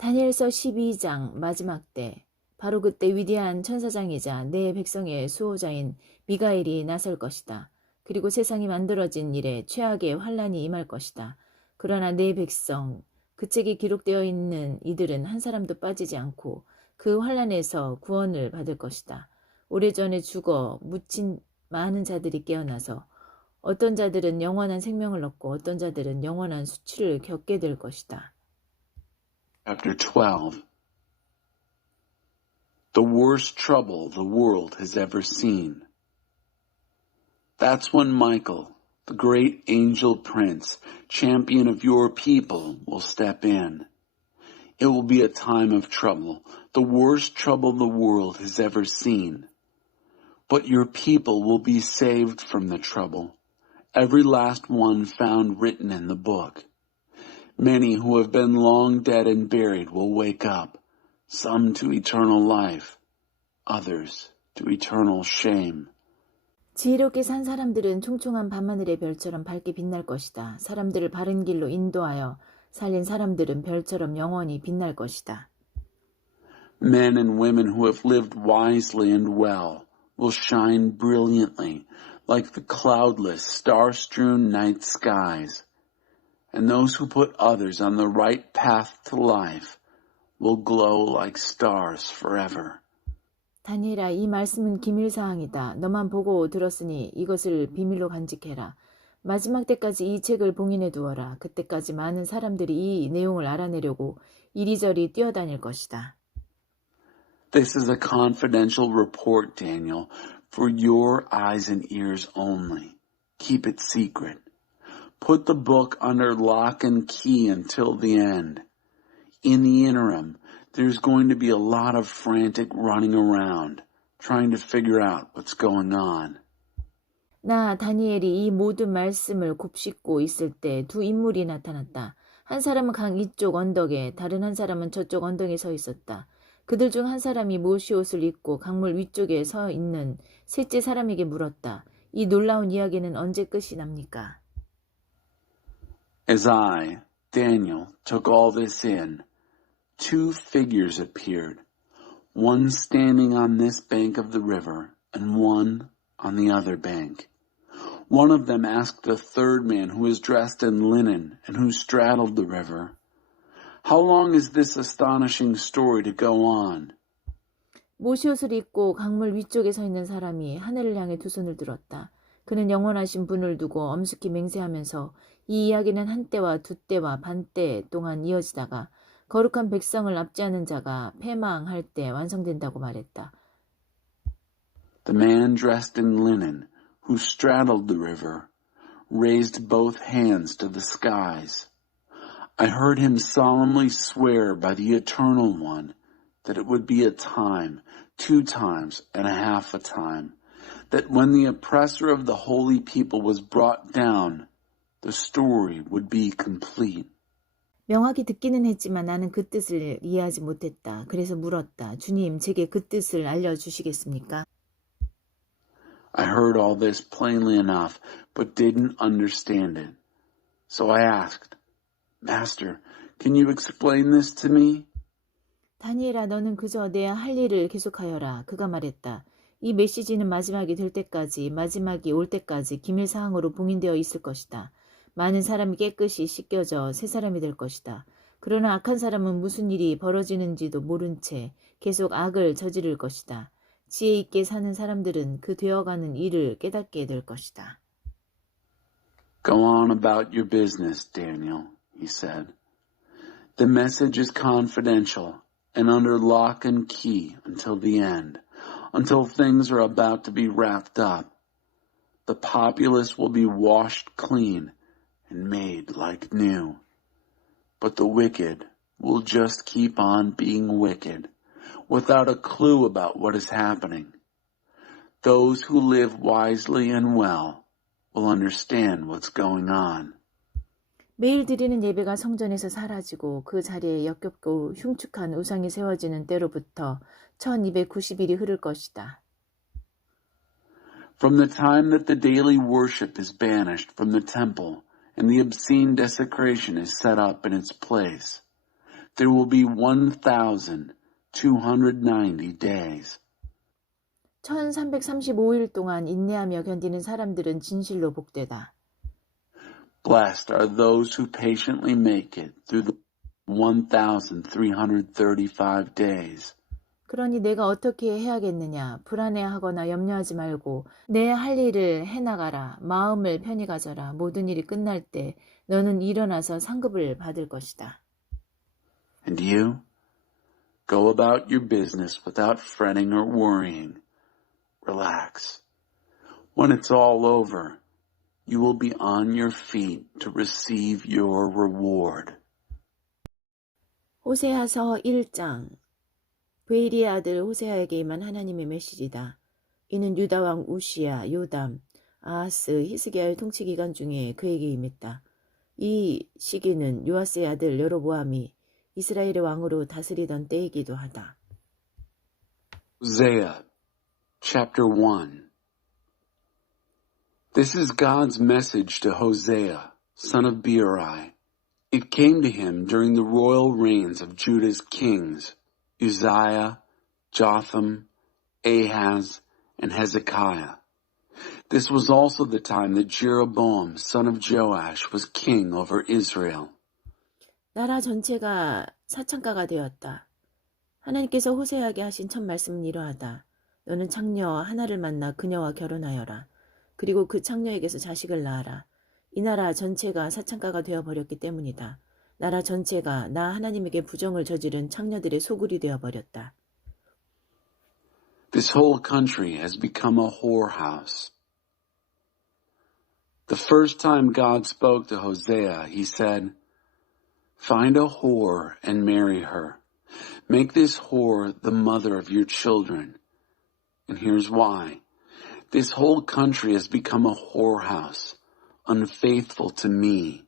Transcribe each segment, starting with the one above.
다니엘서 12장 마지막 때 바로 그때 위대한 천사장이자 내 백성의 수호자인 미가엘이 나설 것이다. 그리고 세상이 만들어진 이래 최악의 환란이 임할 것이다. 그러나 내 백성, 그 책에 기록되어 있는 이들은 한 사람도 빠지지 않고 그 환란에서 구원을 받을 것이다. 오래전에 죽어 묻힌 많은 자들이 깨어나서 어떤 자들은 영원한 생명을 얻고 어떤 자들은 영원한 수치를 겪게 될 것이다. Chapter 12. The worst trouble the world has ever seen. That's when Michael, the great angel prince, champion of your people, will step in. It will be a time of trouble, the worst trouble the world has ever seen. But your people will be saved from the trouble, every last one found written in the book. Many who have been long dead and buried will wake up, some to eternal life, others to eternal shame. 지혜롭게 산 사람들은 총총한 밤하늘의 별처럼 밝게 빛날 것이다. 사람들을 바른 길로 인도하여 살린 사람들은 별처럼 영원히 빛날 것이다. Men and women who have lived wisely and well will shine brilliantly like the cloudless, star-strewn night skies. And those who put others on the right path to life will glow like stars forever. 다니엘아, 이 말씀은 기밀사항이다. 너만 보고 들었으니 이것을 비밀로 간직해라. 마지막 때까지 이 책을 봉인해 두어라. 그때까지 많은 사람들이 이 내용을 알아내려고 이리저리 뛰어다닐 것이다. This is a confidential report, Daniel, for your eyes and ears only. Keep it secret. Put the book under lock and key until the end. In the interim, there's going to be a lot of frantic running around, trying to figure out what's going on. 나 다니엘이 이 모든 말씀을 곱씹고 있을 때 두 인물이 나타났다. 한 사람은 강 이쪽 언덕에, 다른 한 사람은 저쪽 언덕에 서 있었다. 그들 중 한 사람이 모시옷을 입고 강물 위쪽에 서 있는 셋째 사람에게 물었다. 이 놀라운 이야기는 언제 끝이 납니까? As I, Daniel, took all this in, two figures appeared, one standing on this bank of the river and one on the other bank. One of them asked the third man who was dressed in linen and who straddled the river, "How long is this astonishing story to go on?" 모시옷을 입고 강물 위쪽에 서 있는 사람이 하늘을 향해 두 손을 들었다. 그는 영원하신 분을 두고 엄숙히 맹세하면서 이 이야기는 한때와 두때와 반때 동안 이어지다가 거룩한 백성을 압제하는 자가 패망할 때 완성된다고 말했다. The man dressed in linen, who straddled the river, raised both hands to the skies. I heard him solemnly swear by the Eternal One that it would be a time, 2 times and a half a time, that when the oppressor of the holy people was brought down, the story would be complete. 명확히 듣기는 했지만 나는 그 뜻을 이해하지 못했다. 그래서 물었다. 주님, 제게 그 뜻을 알려주시겠습니까? I heard all this plainly enough, but didn't understand it. So I asked, Master, can you explain this to me? 다니엘아, 너는 그저 내 할 일을 계속하여라. 그가 말했다. 이 메시지는 마지막이 될 때까지, 마지막이 올 때까지 기밀사항으로 봉인되어 있을 것이다. 많은 사람이 깨끗이 씻겨져 새 사람이 될 것이다. 그러나 악한 사람은 무슨 일이 벌어지는지도 모른 채 계속 악을 저지를 것이다. 지혜 있게 사는 사람들은 그 되어가는 일을 깨닫게 될 것이다. Go on about your business, Daniel, he said. The message is confidential and under lock and key until the end, until things are about to be wrapped up. The populace will be washed clean and made like new. But the wicked will just keep on being wicked, without a clue about what is happening. Those who live wisely and well will understand what's going on. 매일 드리는 예배가 성전에서 사라지고 그 자리에 역겹고 흉측한 우상이 세워지는 때로부터 1290일이 흐를 것이다. From the time that the daily worship is banished from the temple and the obscene desecration is set up in its place, There will be 1,290 days. 1335일 동안 인내하며 견디는 사람들은 진실로 복되다. Blessed are those who patiently make it through the 1,335 days. 그러니 내가 어떻게 해야겠느냐? 불안해하거나 염려하지 말고 내 할 일을 해나가라. 마음을 편히 가져라. 모든 일이 끝날 때 너는 일어나서 상급을 받을 것이다. And you? Go about your business without fretting or worrying. Relax. When it's all over, you will be on your feet to receive your reward. 호세아서 1장. 베일의 아들 호세아에게 임한 하나님의 메시지다. 이는 유다 왕 우시야, 요담, 아하스, 히스기야의 통치 기간 중에 그에게 임했다. 이 시기는 요아스의 아들 여로보암이 이스라엘의 왕으로 다스리던 때이기도 하다. Hosea, chapter 1. This is God's message to Hosea, son of Beeri. It came to him during the royal reigns of Judah's kings, Uzziah, Jotham, Ahaz, and Hezekiah. This was also the time that Jeroboam, son of Joash, was king over Israel. 나라 전체가 사창가가 되었다. 하나님께서 호세아에게 하신 첫 말씀은 이러하다. 너는 창녀 하나를 만나 그녀와 결혼하여라. 그리고 그 창녀에게서 자식을 낳아라. 이 나라 전체가 사창가가 되어버렸기 때문이다. 나라 전체가 나 하나님에게 부정을 저지른 창녀들의 소굴이 되어버렸다. This whole country has become a whorehouse. The first time God spoke to Hosea, he said, Find a whore and marry her. Make this whore the mother of your children. And here's why. This whole country has become a whorehouse, unfaithful to me,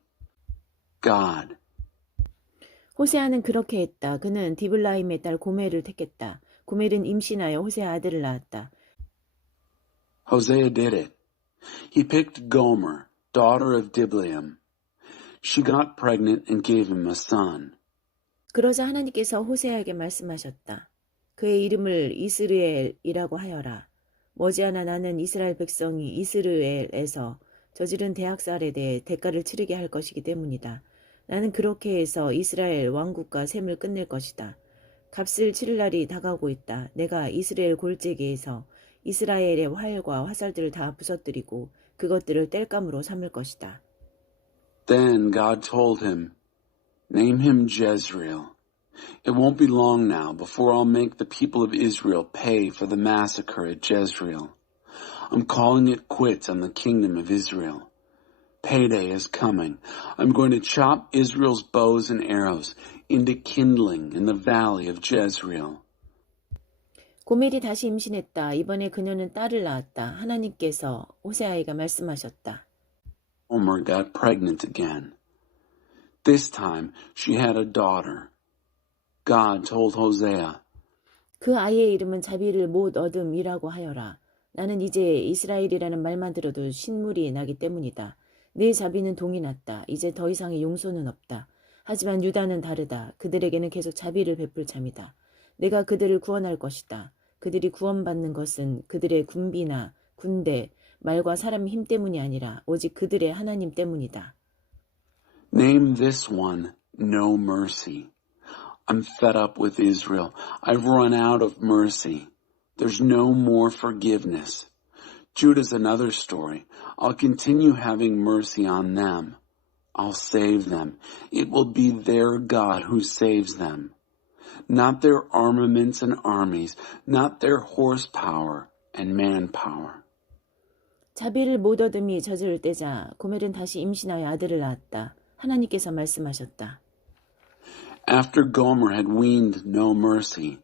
God. 호세아는 그렇게 했다. 그는 디블라임의 딸 고멜을 택했다. 고멜은 임신하여 호세아 아들을 낳았다. Hosea did it. He picked Gomer, daughter of Diblaim. She got pregnant and gave him a son. 그러자 하나님께서 호세아에게 말씀하셨다. 그의 이름을 이스르엘이라고 하여라. 머지않아 나는 이스라엘 백성이 이스르엘에서 저지른 대학살에 대해 대가를 치르게 할 것이기 때문이다. 나는 그렇게 해서 이스라엘 왕국과 셈을 끝낼 것이다. 값을 치를 날이 다가오고 있다. 내가 이스라엘 골짜기에서 이스라엘의 활과 화살들을 다 부서뜨리고 그것들을 땔감으로 삼을 것이다. Then God told him, Name him Jezreel. It won't be long now before I'll make the people of Israel pay for the massacre at Jezreel. I'm calling it quits on the kingdom of Israel. Payday is coming. I'm going to chop Israel's bows and arrows into kindling in the valley of Jezreel. 고멜이 다시 임신했다. 이번에 그녀는 딸을 낳았다. 하나님께서 호세아에게 말씀하셨다. Gomer got pregnant again. This time she had a daughter. God told Hosea, 그 아이의 이름은 자비를 못 얻음이라고 하여라. 나는 이제 이스라엘이라는 말만 들어도 신물이 나기 때문이다. 네 자비는 동이 났다. 이제 더 이상의 용서는 없다. 하지만 유다는 다르다. 그들에게는 계속 자비를 베풀 참이다. 내가 그들을 구원할 것이다. 그들이 구원받는 것은 그들의 군비나 군대, 말과 사람의 힘 때문이 아니라 오직 그들의 하나님 때문이다. Name this one No Mercy. I'm fed up with Israel. I've run out of mercy. There's no more forgiveness. Judah's another story. I'll continue having mercy on them. I'll save them. It will be their God who saves them. Not their armaments and armies, not their horsepower and manpower. 자비를 못 얻음이 저지를 때자 고멜은 다시 임신하여 아들을 낳았다. 하나님께서 말씀하셨다. After Gomer had weaned no mercy,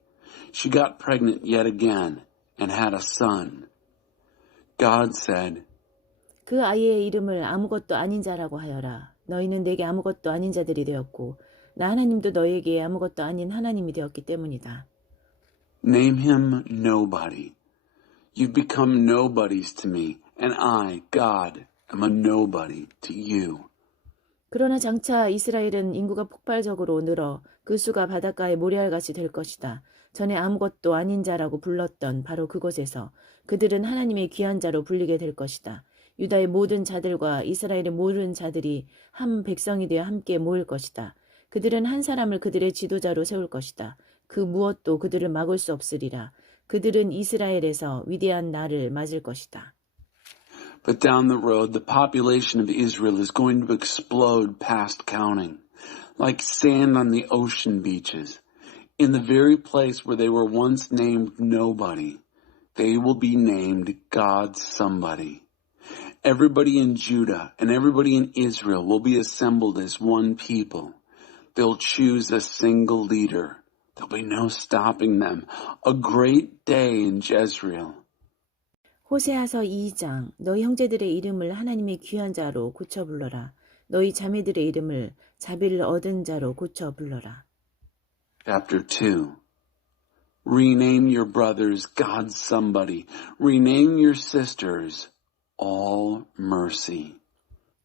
she got pregnant yet again and had a son. God said, 그 아이의 이름을 아무것도 아닌 자라고 하여라. 너희는 내게 아무것도 아닌 자들이 되었고 나 하나님도 너희에게 아무것도 아닌 하나님이 되었기 때문이다. Name him Nobody. You've become nobodies to me, and I, God, am a nobody to you. 그러나 장차 이스라엘은 인구가 폭발적으로 늘어 그 수가 바닷가의 모래알같이 될 것이다. 전에 아무것도 아닌 자라고 불렀던 바로 그곳에서 그들은 하나님의 귀한 자로 불리게 될 것이다. 유다의 모든 자들과 이스라엘의 모든 자들이 한 백성이 되어 함께 모일 것이다. 그들은 한 사람을 그들의 지도자로 세울 것이다. 그 무엇도 그들을 막을 수 없으리라. 그들은 이스라엘에서 위대한 날을 맞을 것이다. But down the road, the population of Israel is going to explode past counting, like sand on the ocean beaches. In the very place where they were once named nobody, they will be named God's somebody. Everybody in Judah and everybody in Israel will be assembled as one people. They'll choose a single leader. There'll be no stopping them. A great day in Jezreel. 호세아서 2장 너희 형제들의 이름을 하나님의 귀한 자로 고쳐 불러라. 너희 자매들의 이름을 자비를 얻은 자로 고쳐 불러라. Chapter 2. Rename your brothers God's somebody. Rename your sisters all mercy.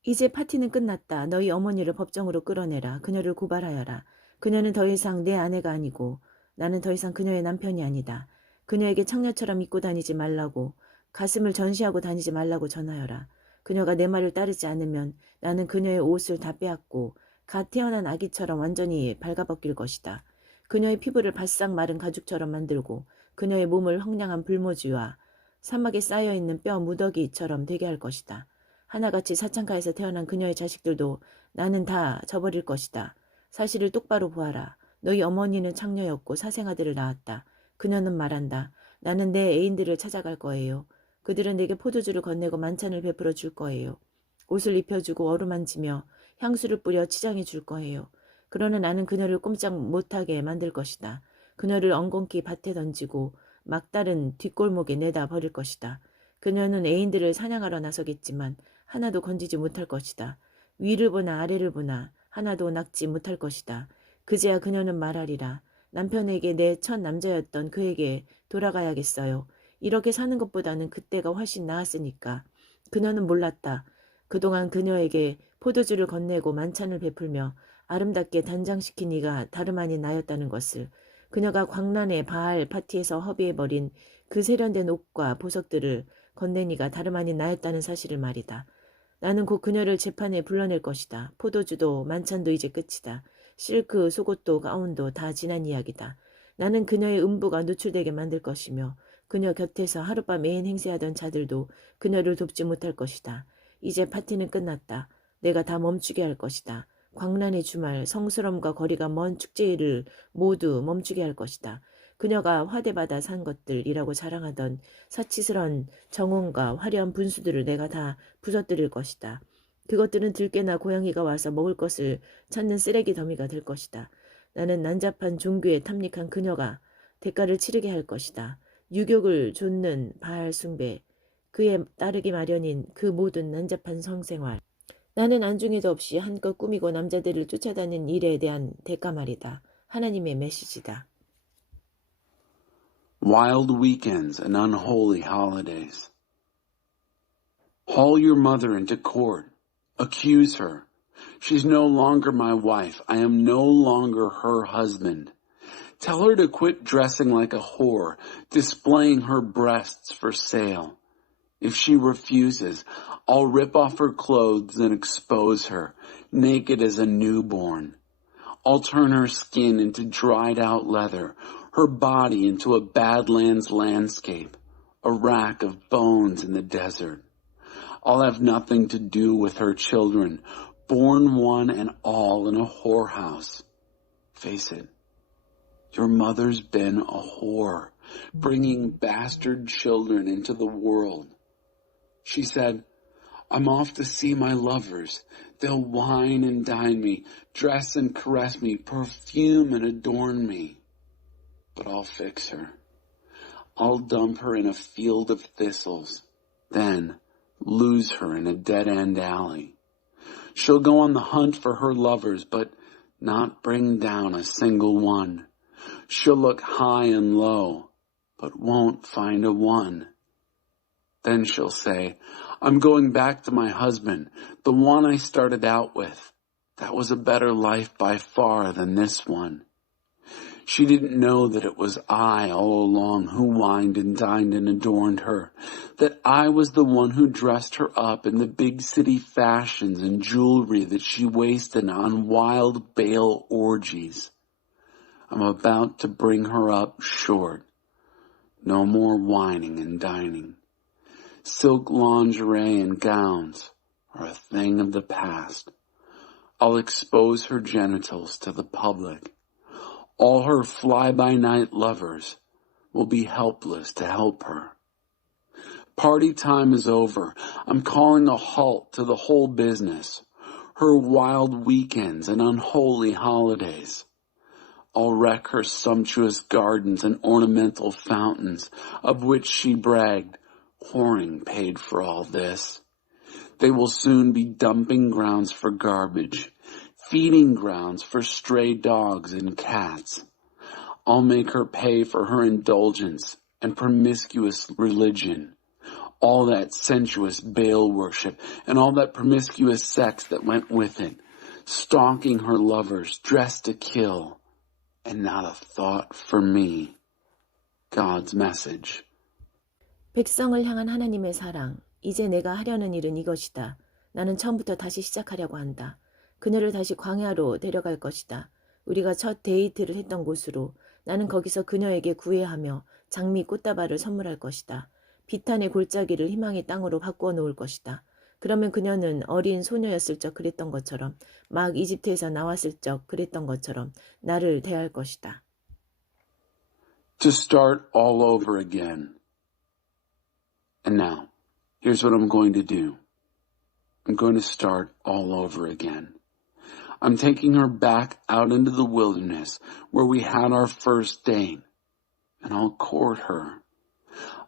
이제 파티는 끝났다. 너희 어머니를 법정으로 끌어내라. 그녀를 고발하여라. 그녀는 더 이상 내 아내가 아니고 나는 더 이상 그녀의 남편이 아니다. 그녀에게 창녀처럼 입고 다니지 말라고 가슴을 전시하고 다니지 말라고 전하여라. 그녀가 내 말을 따르지 않으면 나는 그녀의 옷을 다 빼앗고 갓 태어난 아기처럼 완전히 발가벗길 것이다. 그녀의 피부를 바싹 마른 가죽처럼 만들고 그녀의 몸을 황량한 불모지와 사막에 쌓여있는 뼈 무더기처럼 되게 할 것이다. 하나같이 사창가에서 태어난 그녀의 자식들도 나는 다 저버릴 것이다. 사실을 똑바로 보아라. 너희 어머니는 창녀였고 사생아들을 낳았다. 그녀는 말한다. 나는 내 애인들을 찾아갈 거예요. 그들은 내게 포도주를 건네고 만찬을 베풀어 줄 거예요. 옷을 입혀주고 어루만지며 향수를 뿌려 치장해 줄 거예요. 그러나 나는 그녀를 꼼짝 못하게 만들 것이다. 그녀를 엉겅퀴 밭에 던지고 막다른 뒷골목에 내다 버릴 것이다. 그녀는 애인들을 사냥하러 나서겠지만 하나도 건지지 못할 것이다. 위를 보나 아래를 보나 하나도 낚지 못할 것이다. 그제야 그녀는 말하리라. 남편에게 내 첫 남자였던 그에게 돌아가야겠어요. 이렇게 사는 것보다는 그때가 훨씬 나았으니까. 그녀는 몰랐다. 그동안 그녀에게 포도주를 건네고 만찬을 베풀며 아름답게 단장시킨 이가 다름 아닌 나였다는 것을. 그녀가 광란의 바알 파티에서 허비해버린 그 세련된 옷과 보석들을 건넨 이가 다름 아닌 나였다는 사실을 말이다. 나는 곧 그녀를 재판에 불러낼 것이다. 포도주도 만찬도 이제 끝이다. 실크, 속옷도 가운도 다 지난 이야기다. 나는 그녀의 음부가 노출되게 만들 것이며 그녀 곁에서 하룻밤 애인 행세하던 자들도 그녀를 돕지 못할 것이다. 이제 파티는 끝났다. 내가 다 멈추게 할 것이다. 광란의 주말, 성스러움과 거리가 먼 축제일을 모두 멈추게 할 것이다. 그녀가 화대받아 산 것들이라고 자랑하던 사치스런 정원과 화려한 분수들을 내가 다 부서뜨릴 것이다. 그것들은 들깨나 고양이가 와서 먹을 것을 찾는 쓰레기 더미가 될 것이다. 나는 난잡한 종교에 탐닉한 그녀가 대가를 치르게 할 것이다. 유격을 좇는 바알 숭배, 그에 따르기 마련인 그 모든 난잡한 성생활. 나는 안중에도 없이 한껏 꾸미고 남자들을 쫓아다니는 일에 대한 대가 말이다. 하나님의 메시지다. Wild weekends and unholy holidays. Haul your mother into court. Accuse her. She's no longer my wife. I am no longer her husband. Tell her to quit dressing like a whore, displaying her breasts for sale. If she refuses, I'll rip off her clothes and expose her, naked as a newborn. I'll turn her skin into dried out leather, her body into a Badlands landscape, a rack of bones in the desert. I'll have nothing to do with her children, born one and all in a whorehouse. Face it, your mother's been a whore, bringing bastard children into the world. She said, I'm off to see my lovers. They'll wine and dine me, dress and caress me, perfume and adorn me. But I'll fix her. I'll dump her in a field of thistles, then lose her in a dead-end alley. She'll go on the hunt for her lovers, but not bring down a single one. She'll look high and low, but won't find a one. Then she'll say, I'm going back to my husband, the one I started out with. That was a better life by far than this one. She didn't know that it was I all along who wined and dined and adorned her, that I was the one who dressed her up in the big city fashions and jewelry that she wasted on wild bale orgies. I'm about to bring her up short. No more whining and dining. Silk lingerie and gowns are a thing of the past. I'll expose her genitals to the public. All her fly-by-night lovers will be helpless to help her. Party time is over. I'm calling a halt to the whole business. Her wild weekends and unholy holidays. I'll wreck her sumptuous gardens and ornamental fountains, of which she bragged, whoring paid for all this. They will soon be dumping grounds for garbage, feeding grounds for stray dogs and cats. I'll make her pay for her indulgence and promiscuous religion, all that sensuous Baal worship and all that promiscuous sex that went with it, stalking her lovers dressed to kill, and not a thought for me. God's message. 백성을 향한 하나님의 사랑. 이제 내가 하려는 일은 이것이다. 나는 처음부터 다시 시작하려고 한다. 그녀를 다시 광야로 데려갈 것이다. 우리가 첫 데이트를 했던 곳으로. 나는 거기서 그녀에게 구애하며 장미 꽃다발을 선물할 것이다. 비탄의 골짜기를 희망의 땅으로 바꾸어 놓을 것이다. 그러면 그녀는 어린 소녀였을 적 그랬던 것처럼, 막 이집트에서 나왔을 적 그랬던 것처럼 나를 대할 것이다. To start all over again. And now, here's what I'm going to do. I'm going to start all over again. I'm taking her back out into the wilderness where we had our first date, and I'll court her.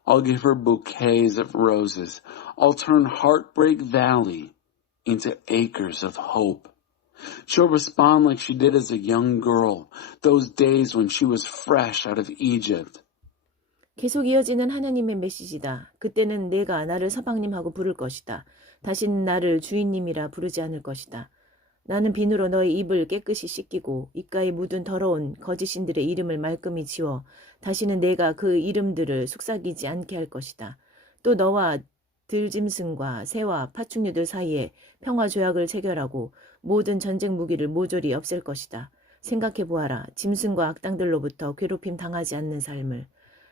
I'll give her bouquets of roses. I'll turn Heartbreak Valley into acres of hope. She'll respond like she did as a young girl, those days when she was fresh out of Egypt. 계속 이어지는 하나님의 메시지다. 그때는 내가 나를 서방님하고 부를 것이다. 다시는 나를 주인님이라 부르지 않을 것이다. 나는 비누로 너의 입을 깨끗이 씻기고 입가에 묻은 더러운 거짓신들의 이름을 말끔히 지워 다시는 내가 그 이름들을 속삭이지 않게 할 것이다. 또 너와 들짐승과 새와 파충류들 사이에 평화조약을 체결하고 모든 전쟁 무기를 모조리 없앨 것이다. 생각해보아라. 짐승과 악당들로부터 괴롭힘 당하지 않는 삶을.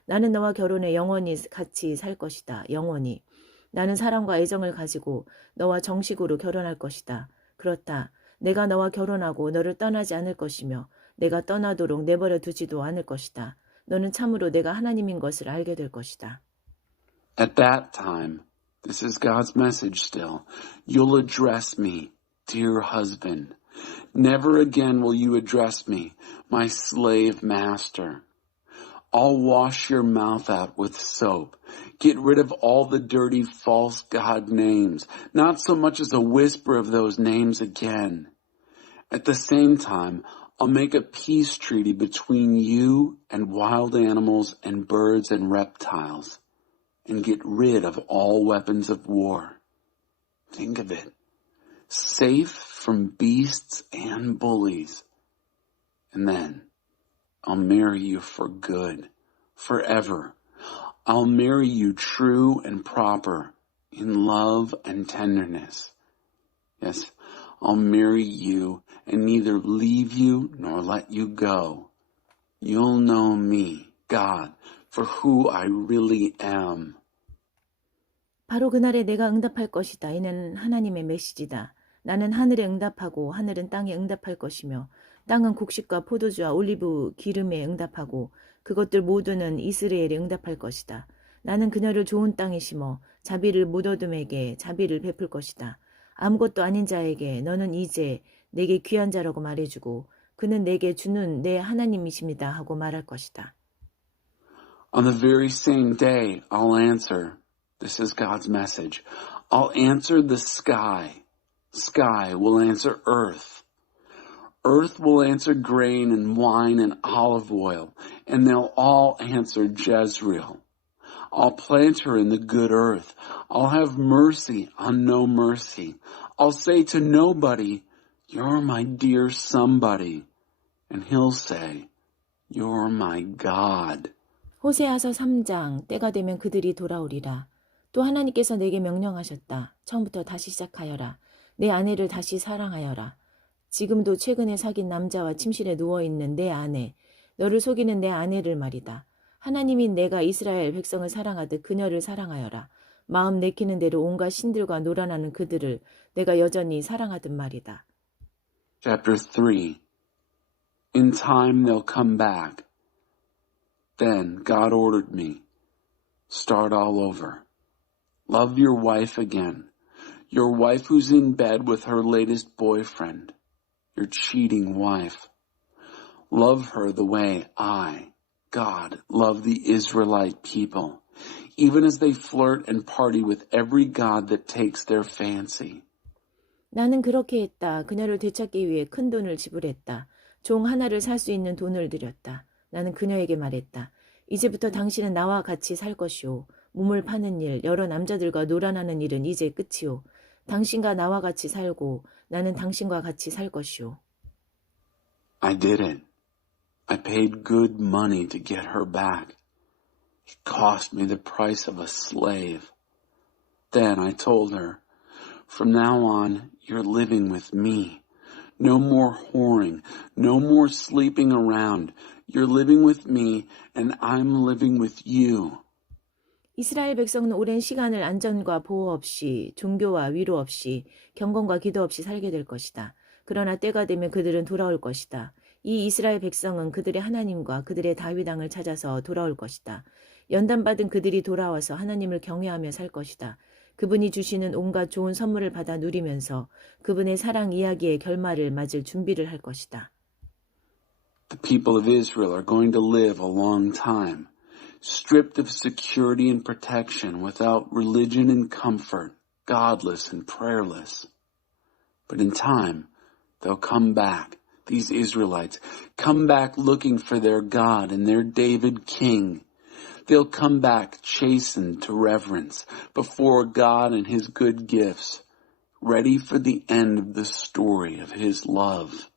나는 너와 결혼해 영원히 같이 살 것이다. 영원히. 나는 사랑과 애정을 가지고 너와 정식으로 결혼할 것이다. 그렇다. 내가 너와 결혼하고 너를 떠나지 않을 것이며 내가 떠나도록 내버려 두지도 않을 것이다. 너는 참으로 내가 하나님인 것을 알게 될 것이다. At that time, this is God's message still, you'll address me, dear husband. Never again will you address me, my slave master. I'll wash your mouth out with soap. Get rid of all the dirty false God names, not so much as a whisper of those names again. At the same time, I'll make a peace treaty between you and wild animals and birds and reptiles, and get rid of all weapons of war. Think of it. Safe from beasts and bullies. And then I'll marry you for good, forever. I'll marry you true and proper, in love and tenderness. Yes, I'll marry you and neither leave you nor let you go. You'll know me, God, for who I really am. 바로 그날에 내가 응답할 것이다. 이는 하나님의 메시지다. 나는 하늘에 응답하고 하늘은 땅에 응답할 것이며 땅은 곡식과 포도주와 올리브 기름에 응답하고 그것들 모두는 이스라엘에 응답할 것이다. 나는 그녀를 좋은 땅에 심어 자비를 못 얻음에게 자비를 베풀 것이다. 아무것도 아닌 자에게 너는 이제 내게 귀한 자라고 말해주고 그는 내게 주는 내 하나님이십니다 하고 말할 것이다. On the very same day, I'll answer. This is God's message. I'll answer the sky. Sky will answer earth. Earth will answer grain and wine and olive oil, and they'll all answer Jezreel. I'll plant her in the good earth. I'll have mercy on no mercy. I'll say to nobody, You're my dear somebody. And he'll say, You're my God. 호세아서 3장 때가 되면 그들이 돌아오리라. 또 하나님께서 내게 명령하셨다. 처음부터 다시 시작하여라. 내 아내를 다시 사랑하여라. 지금도 최근에 사귄 남자와 침실에 누워있는 내 아내, 너를 속이는 내 아내를 말이다. 하나님인 내가 이스라엘 백성을 사랑하듯 그녀를 사랑하여라. 마음 내키는 대로 온갖 신들과 놀아나는 그들을 내가 여전히 사랑하듯 말이다. Chapter 3. In time they'll come back. Then God ordered me, start all over. Love your wife again. Your wife who's in bed with her latest boyfriend. Your cheating wife. Love her the way I, God, love the Israelite people, even as they flirt and party with every god that takes their fancy. 나는 그렇게 했다. 그녀를 되찾기 위해 큰 돈을 지불했다. 종 하나를 살 수 있는 돈을 들였다. 나는 그녀에게 말했다. 이제부터 당신은 나와 같이 살 것이오. 몸을 파는 일, 여러 남자들과 놀아나는 일은 이제 끝이오. 당신과 나와 같이 살고 나는 당신과 같이 살 것이오. I did it. I paid good money to get her back. It cost me the price of a slave. Then I told her, from now on, you're living with me. No more whoring, no more sleeping around. You're living with me and I'm living with you. 이스라엘 백성은 오랜 시간을 안전과 보호 없이, 종교와 위로 없이, 경건과 기도 없이 살게 될 것이다. 그러나 때가 되면 그들은 돌아올 것이다. 이 이스라엘 백성은 그들의 하나님과 그들의 다윗 왕을 찾아서 돌아올 것이다. 연단받은 그들이 돌아와서 하나님을 경외하며 살 것이다. 그분이 주시는 온갖 좋은 선물을 받아 누리면서 그분의 사랑 이야기의 결말을 맞을 준비를 할 것이다. The people of Israel are going to live a long time, stripped of security and protection, without religion and comfort, godless and prayerless. But in time, they'll come back, these Israelites, come back looking for their God and their David King. They'll come back chastened to reverence before God and his good gifts, ready for the end of the story of his love.